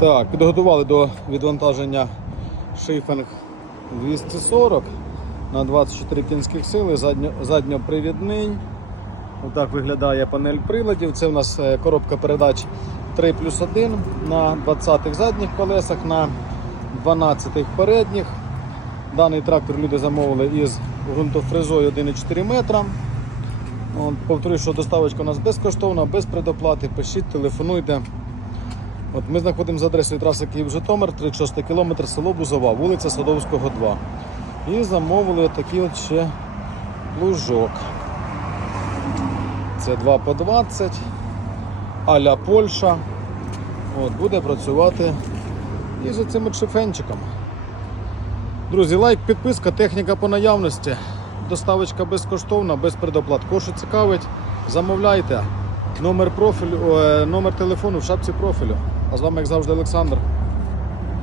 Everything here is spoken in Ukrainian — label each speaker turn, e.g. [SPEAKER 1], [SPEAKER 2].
[SPEAKER 1] Так, підготували до відвантаження шифінг 240 на 24 кінських сили, задньо, задньопривідний. Отак виглядає панель приладів. Це у нас е, коробка передач 3 плюс 1 на 20-х задніх колесах, на 12-х передніх. Даний трактор люди замовили із ґрунтофрезою 1,4 метра. Повторюю, що доставочка у нас безкоштовна, без предоплати. Пишіть, телефонуйте. От ми знаходимося за адресою траси Київ-Житомир, 36 км, село Бузова, вулиця Садовського, 2. І замовили такий от ще лужок. Це 2 по 20, а-ля Польща. От, буде працювати і за цим шифенчиком. Друзі, лайк, підписка, техніка по наявності. Доставочка безкоштовна, без предоплат. Кого цікавить, замовляйте. Номер профілю, е, номер телефону в шапці профілю. А з вами, як завжди, Олександр.